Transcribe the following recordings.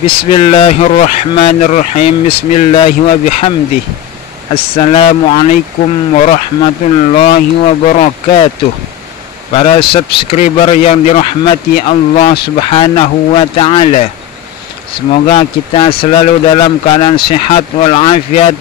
Bismillahirrahmanirrahim. Bismillah wa bihamdih. Assalamualaikum warahmatullahi wabarakatuh. Para subscriber yang dirahmati Allah Subhanahu wa taala, semoga kita selalu dalam keadaan sehat walafiat,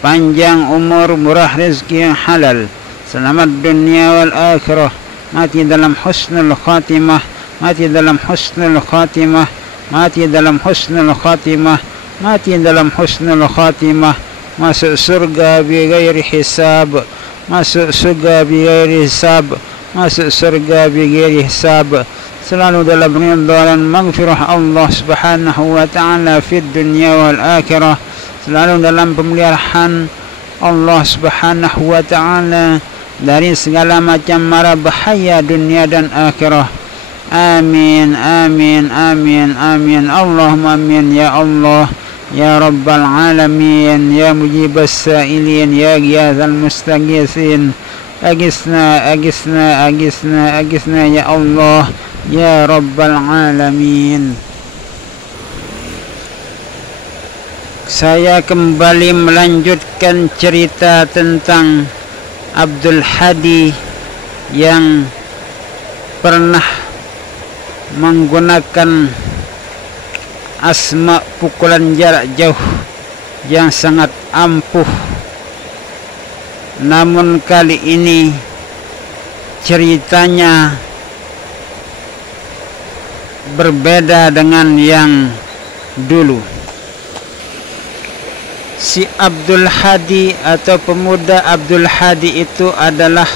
panjang umur, murah rezeki yang halal, selamat dunia wal akhirah, mati dalam husnul khatimah, mati dalam husnul khatimah, mati dalam husnul khatimah, mati dalam husnul khatimah, masuk surga bighairi hisab, masuk surga bighairi hisab, masuk surga bighairi hisab, selalu dalam ridha dan maghfirah Allah Subhanahu wa taala fid dunya wal akhirah, selalu dalam pemeliharaan Allah Subhanahu wa taala dari segala macam mara bahaya dunia dan akhirah. Amin, amin, amin, amin. Allahumma amin ya Allah, ya Rabbal Alamin, ya Mujibas Sa'ilin, ya Ghiyathal Mustaghisin. Agisna, agisna, agisna, agisna ya Allah, ya Rabbal Alamin. Saya kembali melanjutkan cerita tentang Abdul Hadi yang pernah menggunakan asma pukulan jarak jauh yang sangat ampuh. Namun kali ini ceritanya berbeda dengan yang dulu. Si Abdul Hadi atau pemuda Abdul Hadi itu adalah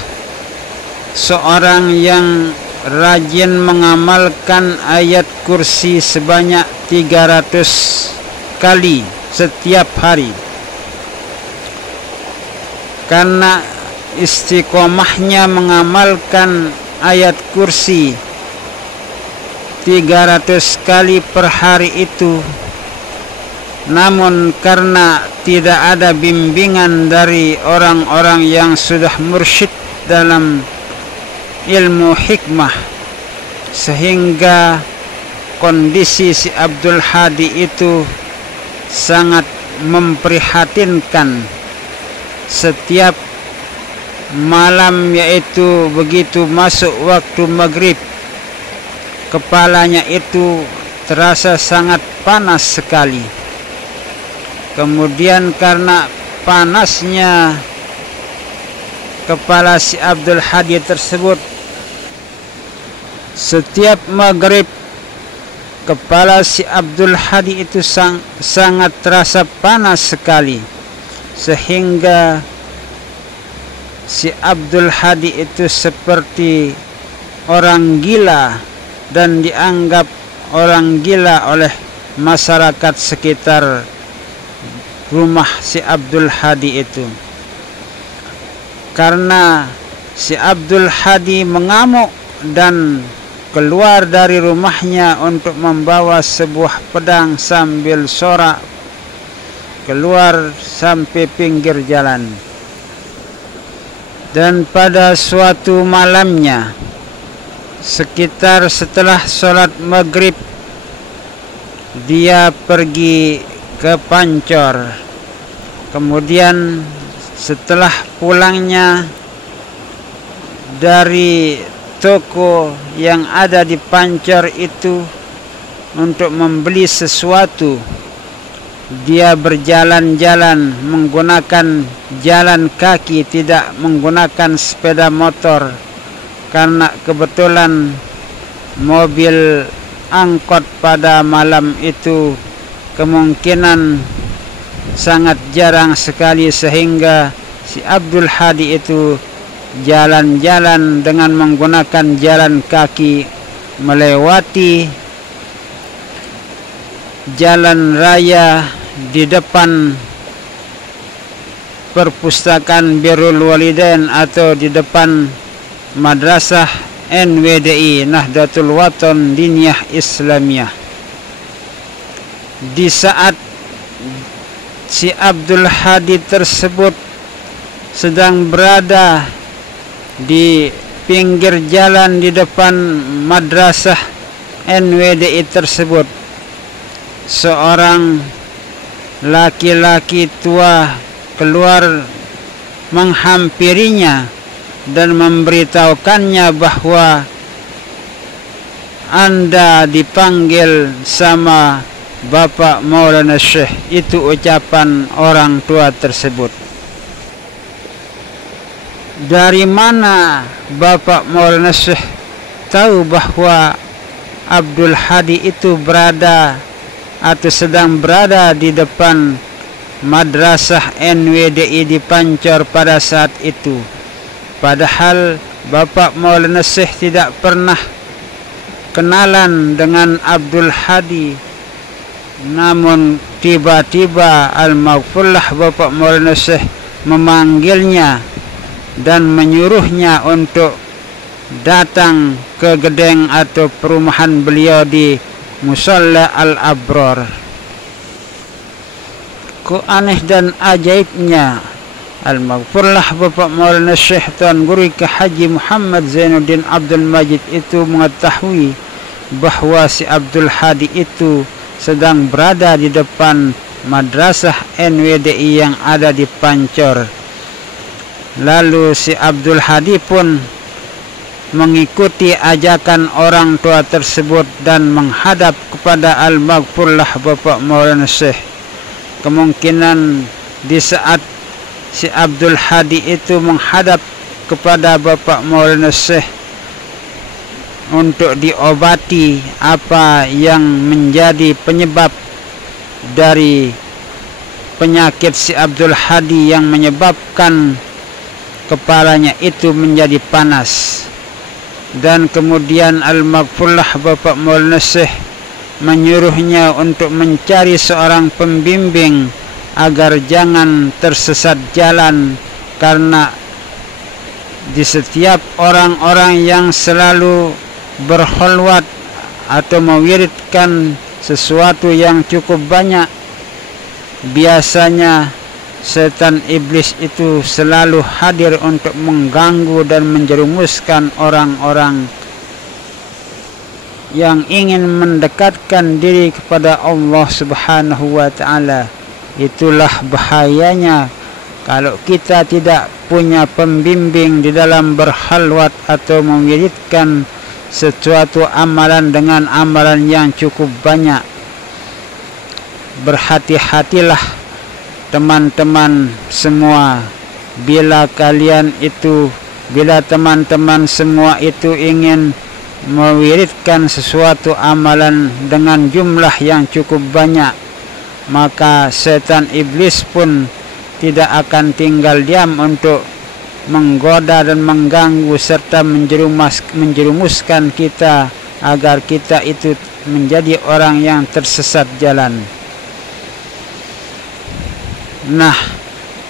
seorang yang rajin mengamalkan ayat kursi sebanyak 300 kali setiap hari. Karena istiqomahnya mengamalkan ayat kursi 300 kali per hari itu, namun karena tidak ada bimbingan dari orang-orang yang sudah mursyid dalam ilmu hikmah, sehingga kondisi si Abdul Hadi itu sangat memprihatinkan. Setiap malam, yaitu begitu masuk waktu maghrib, kepalanya itu terasa sangat panas sekali. Kemudian karena panasnya kepala si Abdul Hadi tersebut, setiap maghrib kepala si Abdul Hadi itu sangat terasa panas sekali, sehingga si Abdul Hadi itu seperti orang gila dan dianggap orang gila oleh masyarakat sekitar rumah si Abdul Hadi itu. Karena si Abdul Hadi mengamuk dan keluar dari rumahnya untuk membawa sebuah pedang sambil sorak, keluar sampai pinggir jalan. Dan pada suatu malamnya, sekitar setelah sholat maghrib, dia pergi ke Pancor. Kemudian setelah pulangnya dari toko yang ada di Pancor itu untuk membeli sesuatu, dia berjalan-jalan menggunakan jalan kaki, tidak menggunakan sepeda motor, karena kebetulan mobil angkot pada malam itu kemungkinan sangat jarang sekali, sehingga si Abdul Hadi itu jalan-jalan dengan menggunakan jalan kaki, melewati jalan raya di depan perpustakaan Birrul Walidain atau di depan madrasah NWDI, Nahdlatul Wathon Diniyah Islamiyah. Di saat si Abdul Hadi tersebut sedang berada di pinggir jalan di depan madrasah NWDI tersebut, seorang laki-laki tua keluar menghampirinya dan memberitahukannya bahwa Anda dipanggil sama Bapak Maulana Syekh. Itu ucapan orang tua tersebut. Dari mana Bapak Maulana Syekh tahu bahwa Abdul Hadi itu berada atau sedang berada di depan Madrasah NWDI di Pancor pada saat itu? Padahal Bapak Maulana Syekh tidak pernah kenalan dengan Abdul Hadi. Namun tiba-tiba Al-Maghfurlah Bapak Maulana Syekh memanggilnya dan menyuruhnya untuk datang ke gedeng atau perumahan beliau di Musalla Al-Abrar. Kok aneh dan ajaibnya, Al-Maghfurlah Bapak Maulana Syekh Tuan Guru Ki Haji Muhammad Zainuddin Abdul Majid itu mengetahui bahwa si Abdul Hadi itu sedang berada di depan Madrasah NWDI yang ada di Pancor. Lalu si Abdul Hadi pun mengikuti ajakan orang tua tersebut dan menghadap kepada Al-Maghfurlah Bapak Maulana Syekh. Kemungkinan di saat si Abdul Hadi itu menghadap kepada Bapak Maulana Syekh untuk diobati apa yang menjadi penyebab dari penyakit si Abdul Hadi yang menyebabkan kepalanya itu menjadi panas. Dan kemudian Al-Maghfurlah Bapak Maulana Syekh menyuruhnya untuk mencari seorang pembimbing agar jangan tersesat jalan, karena di setiap orang-orang yang selalu berkholwat atau mewiridkan sesuatu yang cukup banyak, biasanya setan iblis itu selalu hadir untuk mengganggu dan menjerumuskan orang-orang yang ingin mendekatkan diri kepada Allah Subhanahu wa ta'ala. Itulah bahayanya kalau kita tidak punya pembimbing di dalam berkhalwat atau mewiridkan sesuatu amalan dengan amalan yang cukup banyak. Berhati-hatilah teman-teman semua, bila teman-teman semua itu ingin mewiridkan sesuatu amalan dengan jumlah yang cukup banyak, maka setan iblis pun tidak akan tinggal diam untuk menggoda dan mengganggu serta menjerumuskan kita agar kita itu menjadi orang yang tersesat jalan. Nah,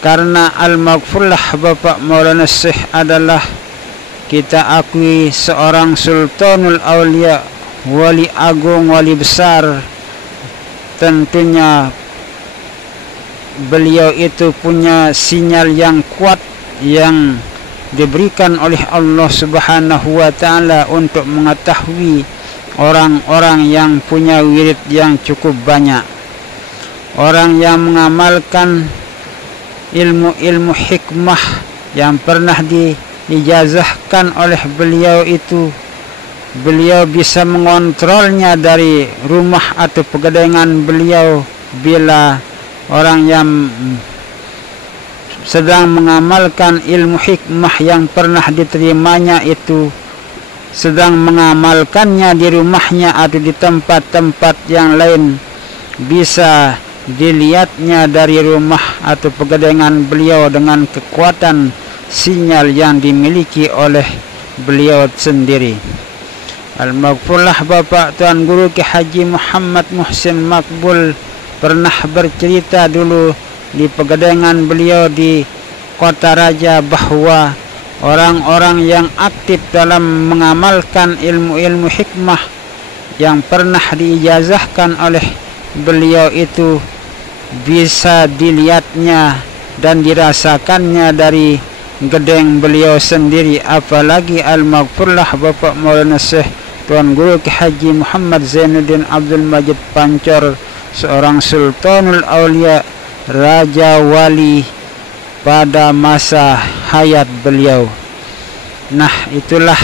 karena Al-Maghfurlah Bapak Maulana Syekh adalah kita akui seorang Sultanul Aulia, wali agung, wali besar, tentunya beliau itu punya sinyal yang kuat yang diberikan oleh Allah Subhanahu wa ta'ala untuk mengetahui orang-orang yang punya wirid yang cukup banyak. Orang yang mengamalkan ilmu-ilmu hikmah yang pernah diijazahkan oleh beliau itu, beliau bisa mengontrolnya dari rumah atau pegadengan beliau. Bila orang yang sedang mengamalkan ilmu hikmah yang pernah diterimanya itu sedang mengamalkannya di rumahnya atau di tempat-tempat yang lain, bisa dilihatnya dari rumah atau pegadengan beliau dengan kekuatan sinyal yang dimiliki oleh beliau sendiri. Al-Maghfurlah Bapak Tuan Guru Ki Haji Muhammad Muhsin Makbul pernah bercerita dulu di pegadengan beliau di Kota Raja bahwa orang-orang yang aktif dalam mengamalkan ilmu-ilmu hikmah yang pernah diijazahkan oleh beliau itu bisa dilihatnya dan dirasakannya dari gedeng beliau sendiri. Apalagi Al-Maghfurlah Bapak Maulana Syekh Tuan Guru Ki Haji Muhammad Zainuddin Abdul Majid Pancor seorang sultanul aulia, raja wali pada masa hayat beliau. Nah, itulah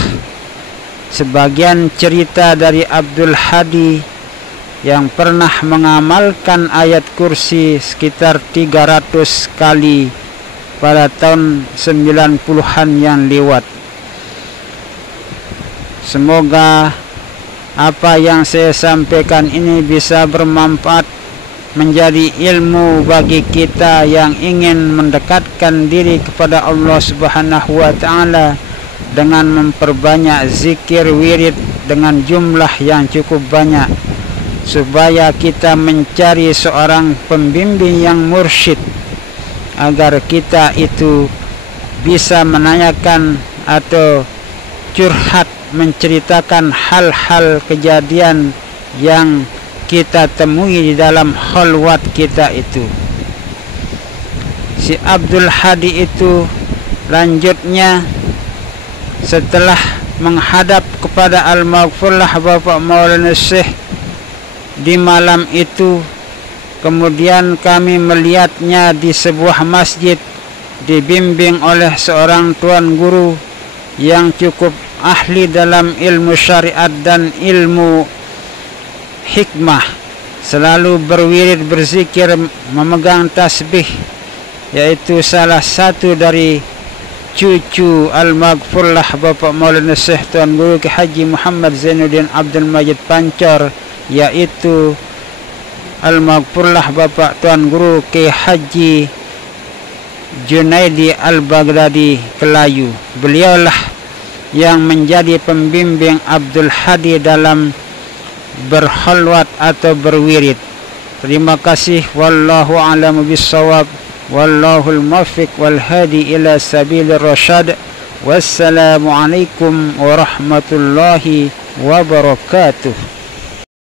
sebagian cerita dari Abdul Hadi yang pernah mengamalkan ayat kursi sekitar 300 kali pada tahun 90-an yang lewat. Semoga apa yang saya sampaikan ini bisa bermanfaat, menjadi ilmu bagi kita yang ingin mendekatkan diri kepada Allah Subhanahu wa taala dengan memperbanyak zikir wirid dengan jumlah yang cukup banyak, supaya kita mencari seorang pembimbing yang mursyid, agar kita itu bisa menanyakan atau curhat, menceritakan hal-hal kejadian yang kita temui di dalam khalwat kita itu. Si Abdul Hadi itu lanjutnya setelah menghadap kepada Al-Maghfurlah Bapak Maulana Syekh di malam itu, kemudian kami melihatnya di sebuah masjid dibimbing oleh seorang tuan guru yang cukup ahli dalam ilmu syariat dan ilmu hikmah, selalu berwirid, berzikir, memegang tasbih, yaitu salah satu dari cucu Al-Maghfurlah Bapak Maulana Syekh Tuan Guru Ki Haji Muhammad Zainuddin Abdul Majid Pancor, yaitu Al-Maghfurlah Bapak Tuan Guru Ki Haji Junaidi Al-Baghdadi Kelayu. Beliaulah yang menjadi pembimbing Abdul Hadi dalam berkhalwat atau berwirid. Terima kasih. Wallahu a'lamu bissawab. Wallahul muwaffiq wal hadi ila sabilir rasyad. Wassalamu alaikum warahmatullahi wabarakatuh.